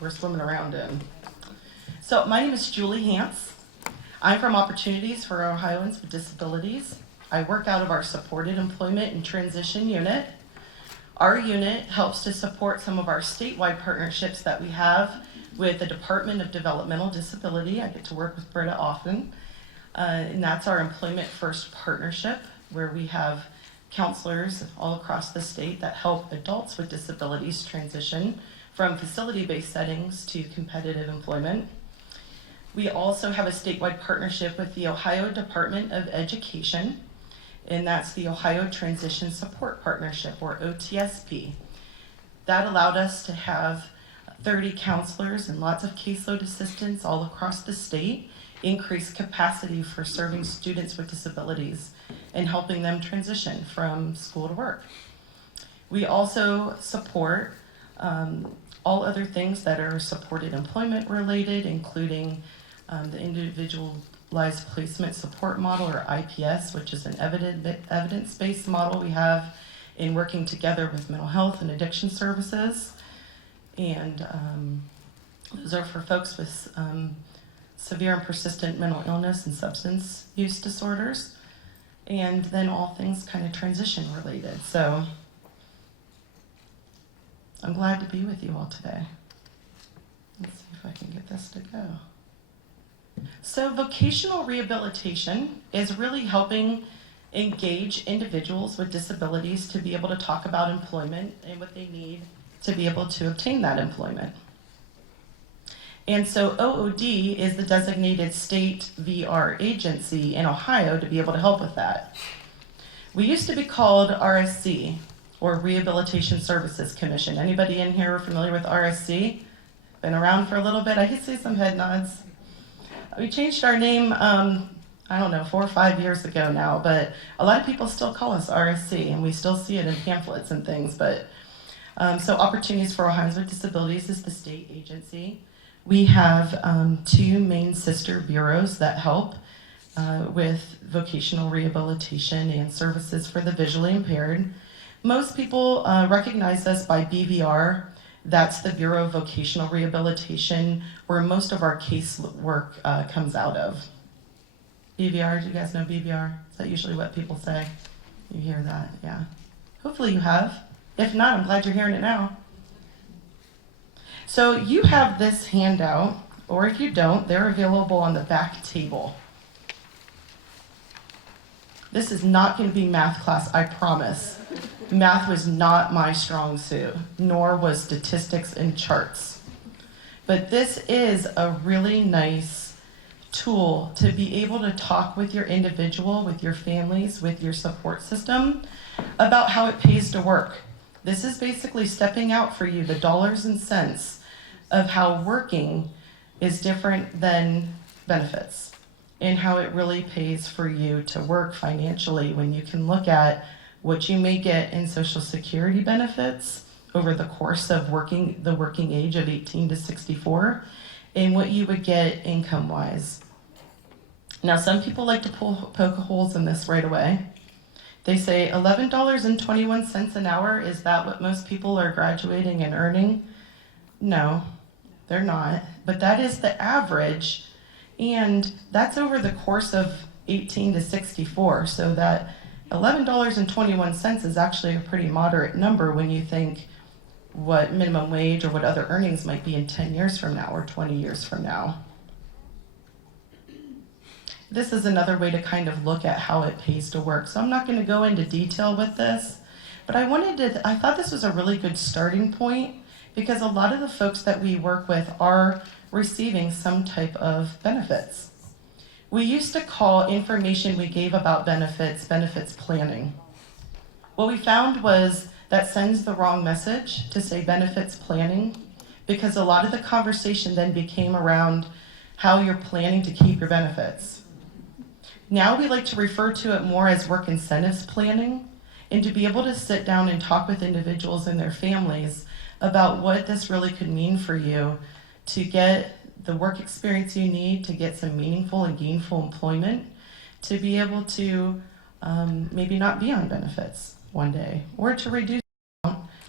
we're swimming around in. So my name is Julie Hance. I'm from Opportunities for Ohioans with Disabilities. I work out of our Supported Employment and Transition unit. Our unit helps to support some of our statewide partnerships that we have with the Department of Developmental Disability. I get to work with Britta often. And that's our Employment First partnership, where we have counselors all across the state that help adults with disabilities transition from facility-based settings to competitive employment. We also have a statewide partnership with the Ohio Department of Education, and that's the Ohio Transition Support Partnership, or OTSP. That allowed us to have 30 counselors and lots of caseload assistants all across the state, increase capacity for serving students with disabilities and helping them transition from school to work. We also support all other things that are supported employment related, including the Individualized Placement Support Model, or IPS, which is an evidence-based model we have in working together with mental health and addiction services. And those are for folks with severe and persistent mental illness and substance use disorders, and then all things kind of transition related. So I'm glad to be with you all today. Let's see if I can get this to go. So vocational rehabilitation is really helping engage individuals with disabilities to be able to talk about employment and what they need to be able to obtain that employment. And so OOD is the designated state VR agency in Ohio to be able to help with that. We used to be called RSC, or Rehabilitation Services Commission. Anybody in here familiar with RSC? Been around for a little bit? I can see some head nods. We changed our name, I don't know, 4 or 5 years ago now, but a lot of people still call us RSC, and we still see it in pamphlets and things. But so Opportunities for Ohioans with Disabilities is the state agency. We have 2 main sister bureaus that help with vocational rehabilitation and services for the visually impaired. Most people recognize us by BVR. That's the Bureau of Vocational Rehabilitation, where most of our case work comes out of. BVR, do you guys know BVR? Is that usually what people say? You hear that, yeah. Hopefully you have. If not, I'm glad you're hearing it now. So you have this handout, or if you don't, they're available on the back table. This is not going to be math class, I promise. Math was not my strong suit, nor was statistics and charts. But this is a really nice tool to be able to talk with your individual, with your families, with your support system about how it pays to work. This is basically stepping out for you the dollars and cents of how working is different than benefits, and how it really pays for you to work financially when you can look at what you may get in Social Security benefits over the course of the working age of 18 to 64, and what you would get income-wise. Now, some people like to poke holes in this right away. They say $11.21 an hour, is that what most people are graduating and earning? No, they're not, but that is the average, and that's over the course of 18 to 64, so that $11.21 is actually a pretty moderate number when you think what minimum wage or what other earnings might be in 10 years from now or 20 years from now. This is another way to kind of look at how it pays to work. So I'm not going to go into detail with this, but I thought this was a really good starting point, because a lot of the folks that we work with are receiving some type of benefits. We used to call information we gave about benefits planning. What we found was that sends the wrong message to say benefits planning, because a lot of the conversation then became around how you're planning to keep your benefits. Now we like to refer to it more as work incentives planning, and to be able to sit down and talk with individuals and their families about what this really could mean for you to get the work experience you need, to get some meaningful and gainful employment, to be able to maybe not be on benefits one day, or to reduce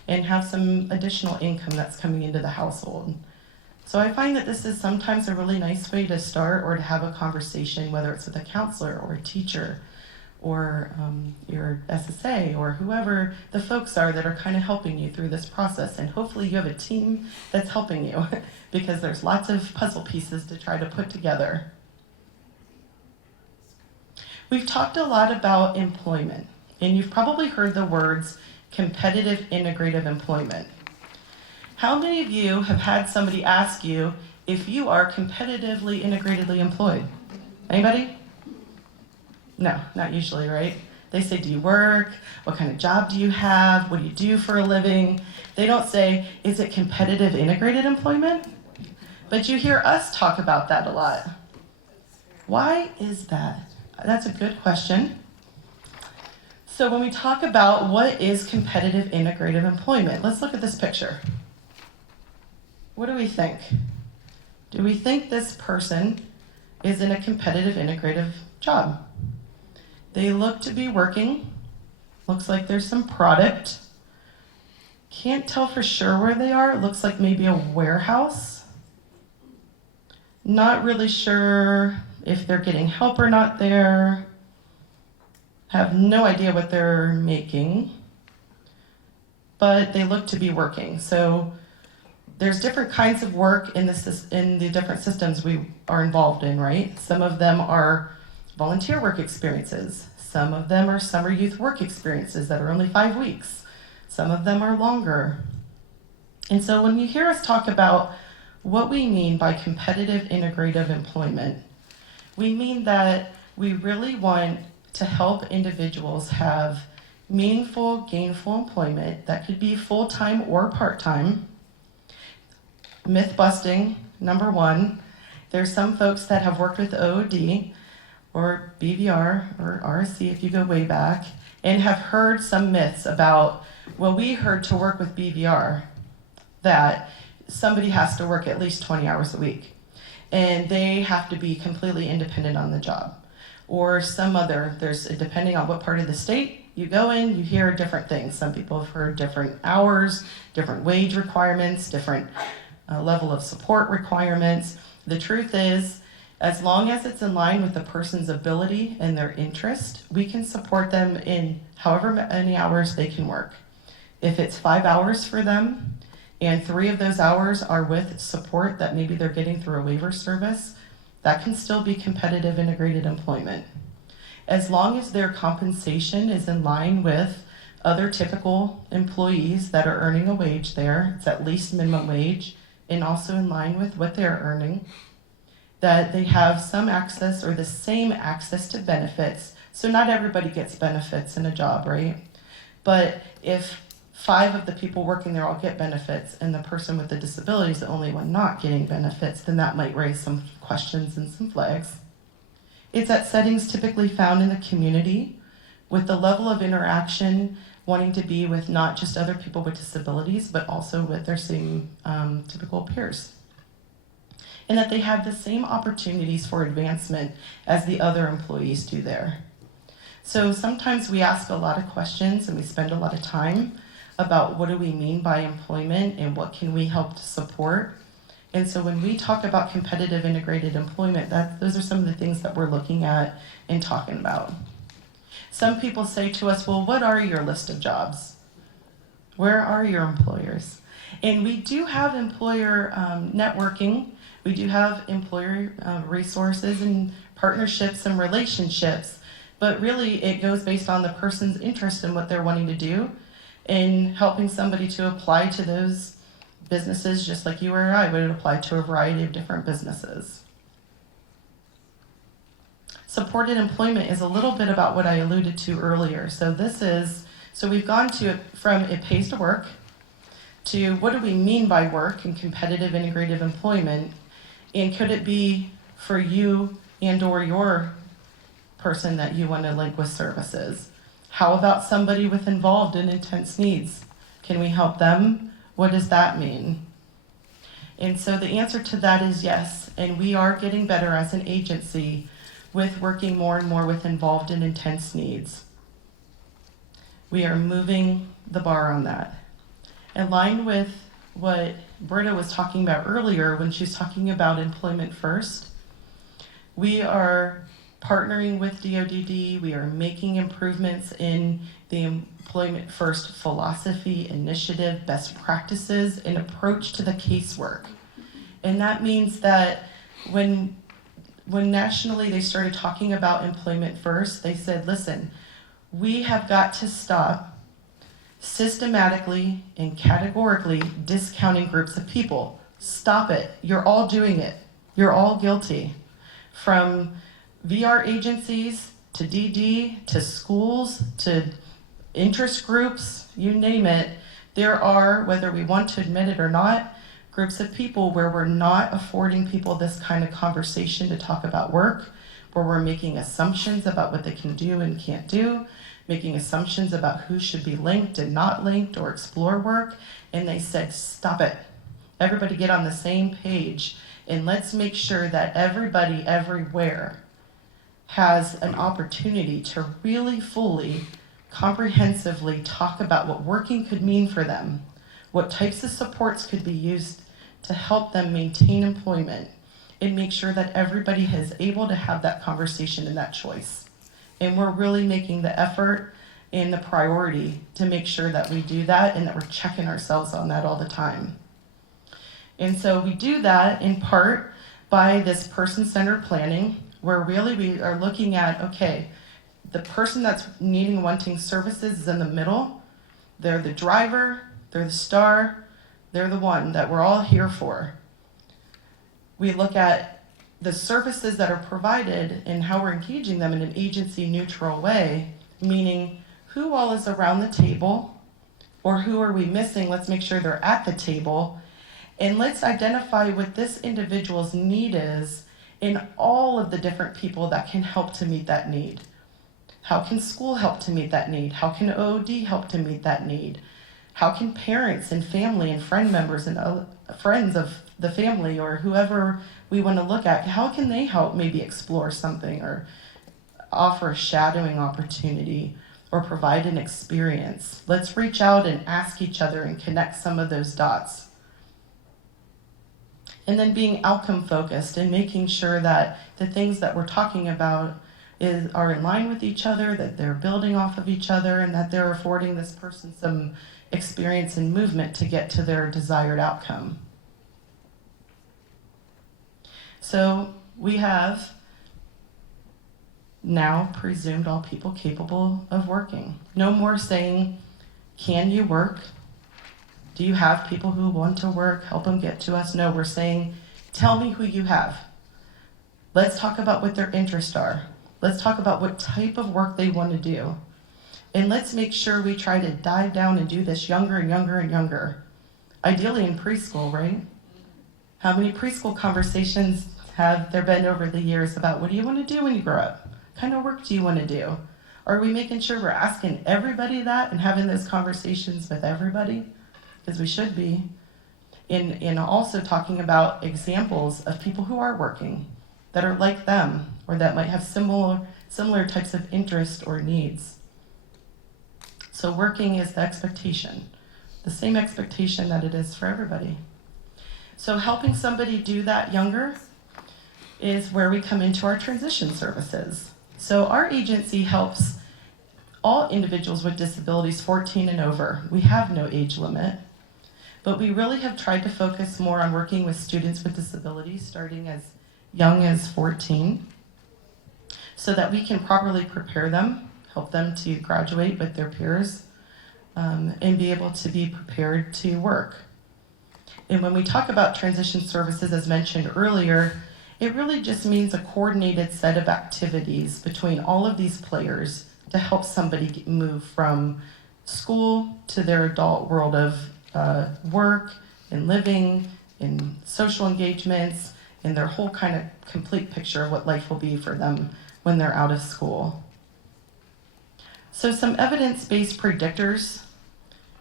and have some additional income that's coming into the household. So I find that this is sometimes a really nice way to start or to have a conversation, whether it's with a counselor or a teacher or your SSA or whoever the folks are that are kind of helping you through this process. And hopefully you have a team that's helping you because there's lots of puzzle pieces to try to put together. We've talked a lot about employment, and you've probably heard the words competitive integrative employment. How many of you have had somebody ask you if you are competitively integratedly employed? Anybody? No, not usually, right? They say, do you work? What kind of job do you have? What do you do for a living? They don't say, is it competitive integrated employment? But you hear us talk about that a lot. Why is that? That's a good question. So when we talk about what is competitive integrative employment, let's look at this picture. What do we think? Do we think this person is in a competitive integrative job? They look to be working. Looks like there's some product. Can't tell for sure where they are. It looks like maybe a warehouse. Not really sure if they're getting help or not there. Have no idea what they're making. But they look to be working. So there's different kinds of work in the different systems we are involved in, right? Some of them are volunteer work experiences. Some of them are summer youth work experiences that are only 5 weeks. Some of them are longer. And so when you hear us talk about what we mean by competitive integrative employment, we mean that we really want to help individuals have meaningful, gainful employment that could be full-time or part-time. Myth busting, number one. There's some folks that have worked with OOD or BVR or RSC if you go way back and have heard some myths about, well, we heard to work with BVR that somebody has to work at least 20 hours a week and they have to be completely independent on the job. Or some other, depending on what part of the state you go in, you hear different things. Some people have heard different hours, different wage requirements, different level of support requirements. The truth is, as long as it's in line with the person's ability and their interest, we can support them in however many hours they can work. If it's 5 hours for them, and 3 of those hours are with support that maybe they're getting through a waiver service, that can still be competitive integrated employment. As long as their compensation is in line with other typical employees that are earning a wage there, it's at least minimum wage, and also in line with what they're earning, that they have some access or the same access to benefits. So not everybody gets benefits in a job, right? But if 5 of the people working there all get benefits and the person with the disability is the only one not getting benefits, then that might raise some questions and some flags. It's at settings typically found in the community with the level of interaction wanting to be with not just other people with disabilities, but also with their same typical peers. And that they have the same opportunities for advancement as the other employees do there. So sometimes we ask a lot of questions and we spend a lot of time about what do we mean by employment and what can we help to support. And so when we talk about competitive integrated employment, those are some of the things that we're looking at and talking about. Some people say to us, well, what are your list of jobs? Where are your employers? And we do have employer networking. We do have employer resources and partnerships and relationships, but really it goes based on the person's interest in what they're wanting to do and helping somebody to apply to those businesses just like you or I would apply to a variety of different businesses. Supported employment is a little bit about what I alluded to earlier. So we've gone from it pays to work to what do we mean by work and competitive integrative employment, and could it be for you and or your person that you want to link with services? How about somebody with involved in intense needs? Can we help them? What does that mean? And so the answer to that is yes, and we are getting better as an agency with working more and more with involved in intense needs. We are moving the bar on that. In line with what Britta was talking about earlier when she was talking about employment first. We are partnering with DODD. We are making improvements in the employment first philosophy, initiative, best practices, and approach to the casework. And that means that when nationally they started talking about employment first, they said, listen, we have got to stop systematically and categorically discounting groups of people. Stop it. You're all doing it. You're all guilty. From VR agencies to DD to schools to interest groups, you name it, there are, whether we want to admit it or not, groups of people where we're not affording people this kind of conversation to talk about work, where we're making assumptions about what they can do and can't do, making assumptions about who should be linked and not linked or explore work. And they said, stop it. Everybody get on the same page and let's make sure that everybody everywhere has an opportunity to really fully, comprehensively talk about what working could mean for them, what types of supports could be used to help them maintain employment, and make sure that everybody is able to have that conversation and that choice. And we're really making the effort and the priority to make sure that we do that and that we're checking ourselves on that all the time. And so we do that in part by this person-centered planning, where really we are looking at, okay, the person that's needing and wanting services is in the middle. They're the driver, they're the star, they're the one that we're all here for. We look at the services that are provided and how we're engaging them in an agency-neutral way, meaning who all is around the table, or who are we missing? Let's make sure they're at the table, and let's identify what this individual's need is in all of the different people that can help to meet that need. How can school help to meet that need? How can OOD help to meet that need? How can parents and family and friend members and friends of the family or whoever we want to look at, how can they help maybe explore something or offer a shadowing opportunity or provide an experience? Let's reach out and ask each other and connect some of those dots. And then being outcome focused and making sure that the things that we're talking about are in line with each other, that they're building off of each other, and that they're affording this person some experience and movement to get to their desired outcome. So we have now presumed all people capable of working. No more saying, can you work? Do you have people who want to work? Help them get to us. No, we're saying, tell me who you have. Let's talk about what their interests are. Let's talk about what type of work they want to do. And let's make sure we try to dive down and do this younger and younger and younger. Ideally in preschool, right? How many preschool conversations have there been over the years about what do you want to do when you grow up? What kind of work do you want to do? Are we making sure we're asking everybody that and having those conversations with everybody? Because we should be. And also talking about examples of people who are working, that are like them, or that might have similar types of interests or needs. So working is the expectation, the same expectation that it is for everybody. So helping somebody do that younger is where we come into our transition services. So our agency helps all individuals with disabilities 14 and over. We have no age limit, but we really have tried to focus more on working with students with disabilities starting as young as 14, so that we can properly prepare them, help them to graduate with their peers, and be able to be prepared to work. And when we talk about transition services, as mentioned earlier, it really just means a coordinated set of activities between all of these players to help somebody move from school to their adult world of work and living and social engagements and their whole kind of complete picture of what life will be for them when they're out of school. So some evidence-based predictors,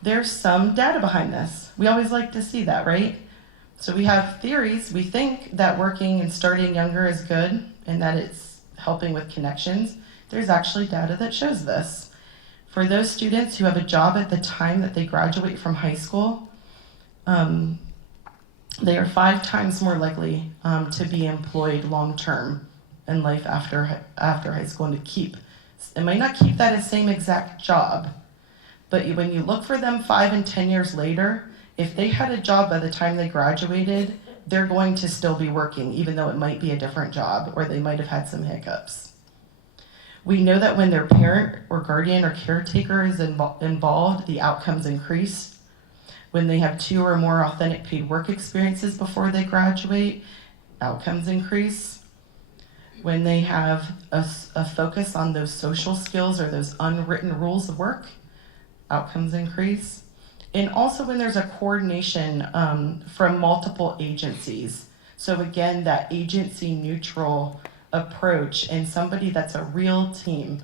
there's some data behind this. We always like to see that, right? So we have theories. We think that working and starting younger is good and that it's helping with connections. There's actually data that shows this. For those students who have a job at the time that they graduate from high school, they are 5 times more likely to be employed long-term in life after high school and to keep. It might not keep that same exact job, but when you look for them 5 and 10 years later, if they had a job by the time they graduated, they're going to still be working, even though it might be a different job or they might have had some hiccups. We know that when their parent or guardian or caretaker is involved, the outcomes increase. When they have 2 or more authentic paid work experiences before they graduate, outcomes increase. When they have a focus on those social skills or those unwritten rules of work, outcomes increase. And also when there's a coordination from multiple agencies. So again, that agency neutral approach and somebody that's a real team.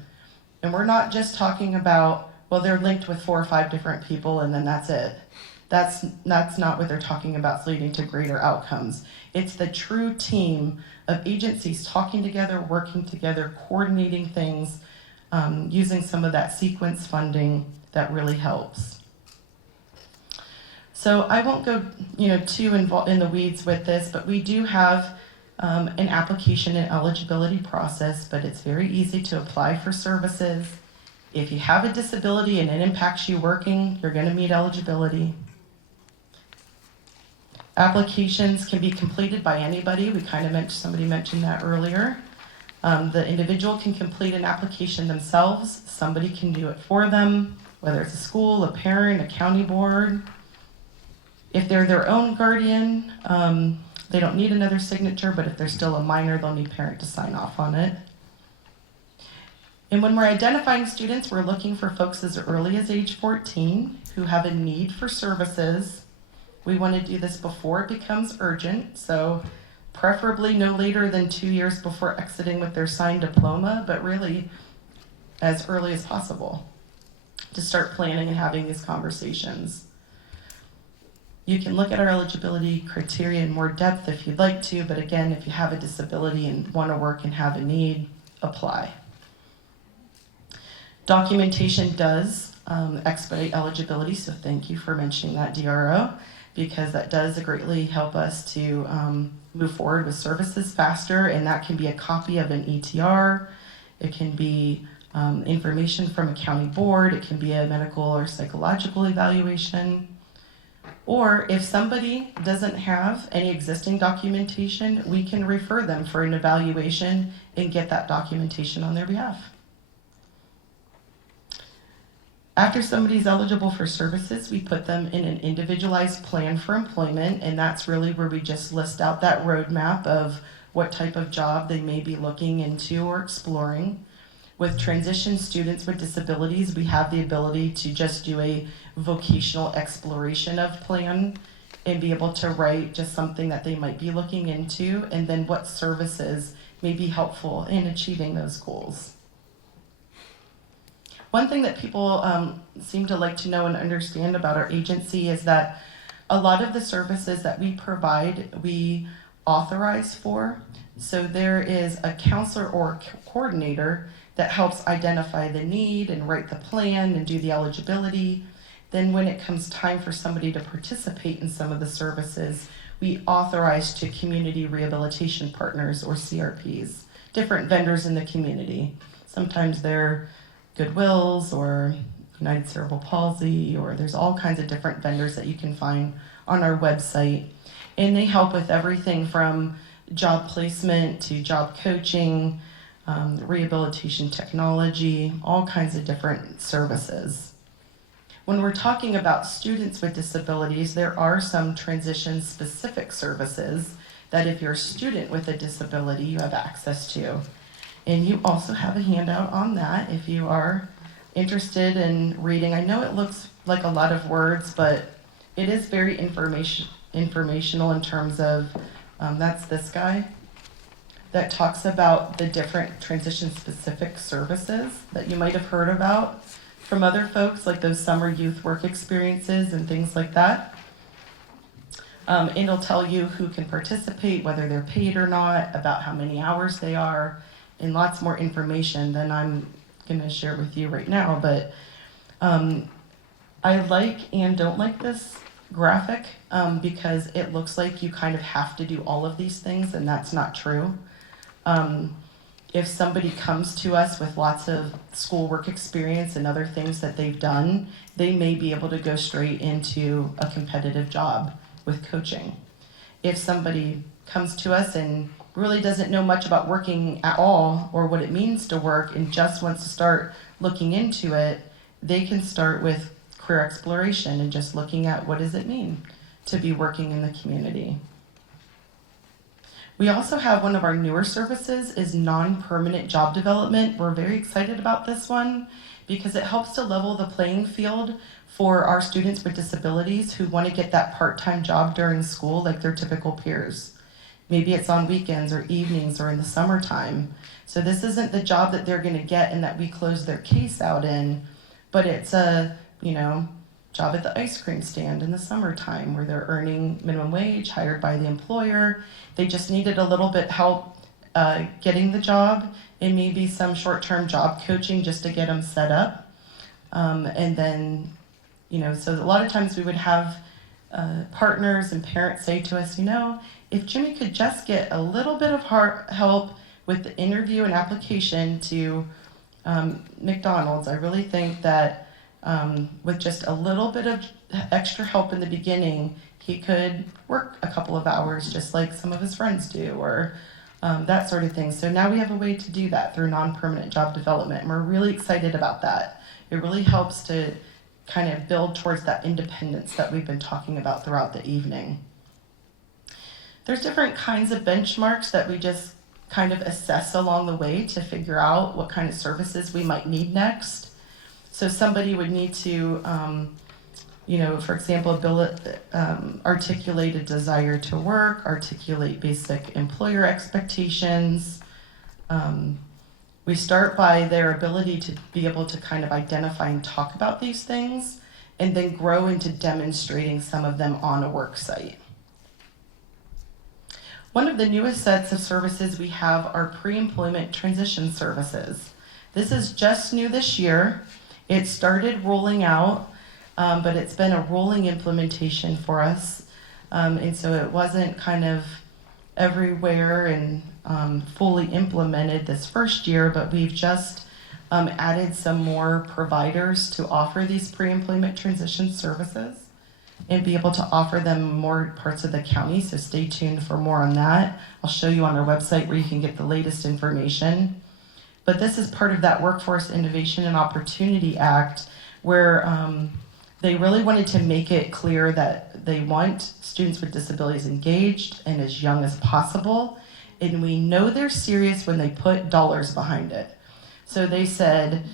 And we're not just talking about, well, they're linked with 4 or 5 different people and then that's it. That's not what they're talking about. It's leading to greater outcomes. It's the true team of agencies talking together, working together, coordinating things, using some of that sequence funding that really helps. So I won't go too involved in the weeds with this, but we do have an application and eligibility process, but it's very easy to apply for services. If you have a disability and it impacts you working, you're going to meet eligibility. Applications can be completed by anybody. We kind of mentioned, somebody mentioned that earlier. The individual can complete an application themselves. Somebody can do it for them, whether it's a school, a parent, a county board. If they're their own guardian, they don't need another signature, but if they're still a minor, they'll need parent to sign off on it. And when we're identifying students, we're looking for folks as early as age 14 who have a need for services. We want to do this before it becomes urgent, so preferably no later than 2 years before exiting with their signed diploma, but really as early as possible to start planning and having these conversations. You can look at our eligibility criteria in more depth if you'd like to, but again, if you have a disability and want to work and have a need, apply. Documentation does expedite eligibility, so thank you for mentioning that, DRO, because that does greatly help us to move forward with services faster, and that can be a copy of an ETR, it can be information from a county board, it can be a medical or psychological evaluation, or if somebody doesn't have any existing documentation, we can refer them for an evaluation and get that documentation on their behalf. After somebody's eligible for services, we put them in an individualized plan for employment, and that's really where we just list out that roadmap of what type of job they may be looking into or exploring. With transition students with disabilities, we have the ability to just do a vocational exploration of plan and be able to write just something that they might be looking into, and then what services may be helpful in achieving those goals. One thing that people seem to like to know and understand about our agency is that a lot of the services that we provide, we authorize for. So there is a counselor or coordinator that helps identify the need and write the plan and do the eligibility. Then when it comes time for somebody to participate in some of the services, we authorize to community rehabilitation partners or CRPs, different vendors in the community. Sometimes they're Goodwills or United Cerebral Palsy, or there's all kinds of different vendors that you can find on our website. And they help with everything from job placement to job coaching, rehabilitation technology, all kinds of different services. When we're talking about students with disabilities, there are some transition-specific services that if you're a student with a disability, you have access to. And you also have a handout on that if you are interested in reading. I know it looks like a lot of words, but it is very informational in terms of, that's this guy, that talks about the different transition-specific services that you might have heard about from other folks, like those summer youth work experiences and things like that. And it'll tell you who can participate, whether they're paid or not, about how many hours they are, and lots more information than I'm going to share with you right now. But I like and don't like this graphic because it looks like you kind of have to do all of these things, and that's not true. If somebody comes to us with lots of schoolwork experience and other things that they've done, they may be able to go straight into a competitive job with coaching. If somebody comes to us and really doesn't know much about working at all or what it means to work and just wants to start looking into it, they can start with career exploration and just looking at what does it mean to be working in the community. We also have one of our newer services is non-permanent job development. We're very excited about this one because it helps to level the playing field for our students with disabilities who want to get that part-time job during school like their typical peers. Maybe it's on weekends or evenings or in the summertime. So this isn't the job that they're going to get and that we close their case out in, but it's a, job at the ice cream stand in the summertime where they're earning minimum wage, hired by the employer. They just needed a little bit help getting the job and maybe some short-term job coaching just to get them set up. And then, so a lot of times we would have partners and parents say to us, if Jimmy could just get a little bit of help with the interview and application to McDonald's, I really think that with just a little bit of extra help in the beginning, he could work a couple of hours just like some of his friends do, or that sort of thing. So now we have a way to do that through non-permanent job development, and we're really excited about that. It really helps to kind of build towards that independence that we've been talking about throughout the evening. There's different kinds of benchmarks that we just kind of assess along the way to figure out what kind of services we might need next. So somebody would need to, for example, articulate a desire to work, articulate basic employer expectations. We start by their ability to be able to kind of identify and talk about these things, and then grow into demonstrating some of them on a work site. One of the newest sets of services we have are pre-employment transition services. This is just new this year. It started rolling out, but it's been a rolling implementation for us. And so it wasn't kind of everywhere and fully implemented this first year, but we've just added some more providers to offer these pre-employment transition services and be able to offer them more parts of the county, so stay tuned for more on that. I'll show you on our website where you can get the latest information. But this is part of that Workforce Innovation and Opportunity Act where they really wanted to make it clear that they want students with disabilities engaged and as young as possible. And we know they're serious when they put dollars behind it. So they said,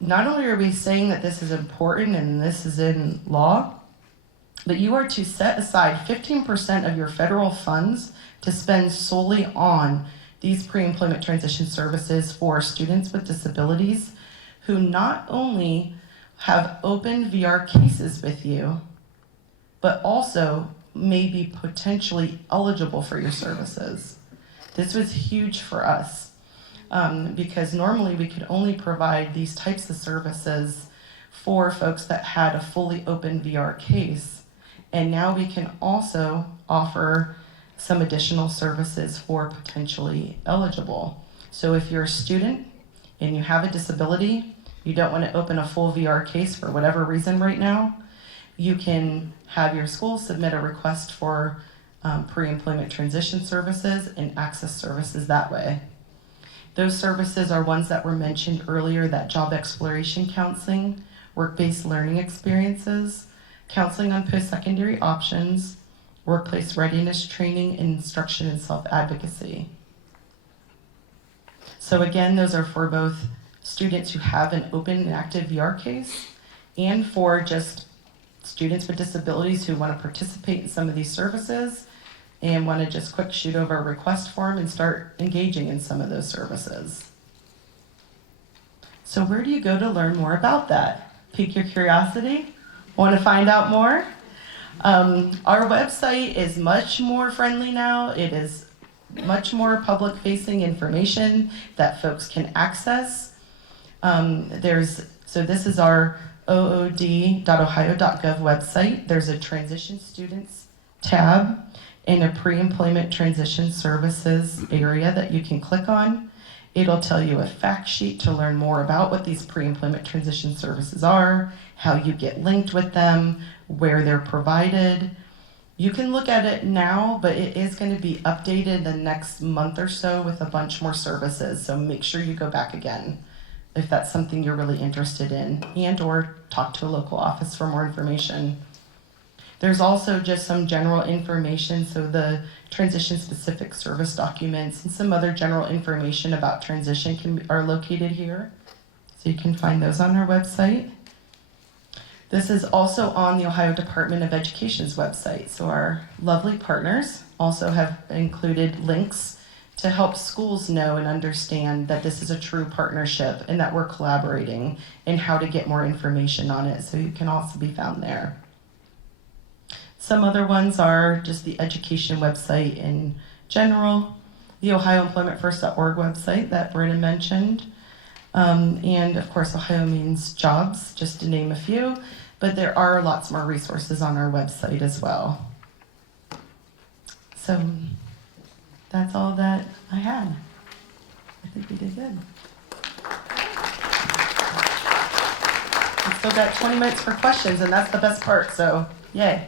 not only are we saying that this is important and this is in law, but you are to set aside 15% of your federal funds to spend solely on these pre-employment transition services for students with disabilities who not only have open VR cases with you, but also may be potentially eligible for your services. This was huge for us because normally we could only provide these types of services for folks that had a fully open VR case. And now we can also offer some additional services for potentially eligible. So if you're a student and you have a disability, you don't want to open a full VR case for whatever reason right now, you can have your school submit a request for pre-employment transition services and access services that way. Those services are ones that were mentioned earlier, that job exploration counseling, work-based learning experiences, counseling on post-secondary options, workplace readiness training, and instruction in self-advocacy. So again, those are for both students who have an open and active VR case and for just students with disabilities who want to participate in some of these services and want to just quick shoot over a request form and start engaging in some of those services. So where do you go to learn more about that? Pique your curiosity? Want to find out more? Our website is much more friendly now. It is much more public-facing information that folks can access. So this is our ood.ohio.gov website, there's a Transition Students tab and a Pre-Employment Transition Services area that you can click on. It'll tell you a fact sheet to learn more about what these pre-employment transition services are, how you get linked with them, where they're provided. You can look at it now, but it is going to be updated the next month or so with a bunch more services. So make sure you go back again if that's something you're really interested in, and or talk to a local office for more information. There's also just some general information, so the transition-specific service documents and some other general information about transition are located here. So you can find those on our website. This is also on the Ohio Department of Education's website. So our lovely partners also have included links to help schools know and understand that this is a true partnership and that we're collaborating, and how to get more information on it. So you can also be found there. Some other ones are just the education website in general, the OhioEmploymentFirst.org website that Brennan mentioned, and of course Ohio Means Jobs, just to name a few, but there are lots more resources on our website as well. So that's all that I had. I think we did good. We still got 20 minutes for questions, and that's the best part, so yay.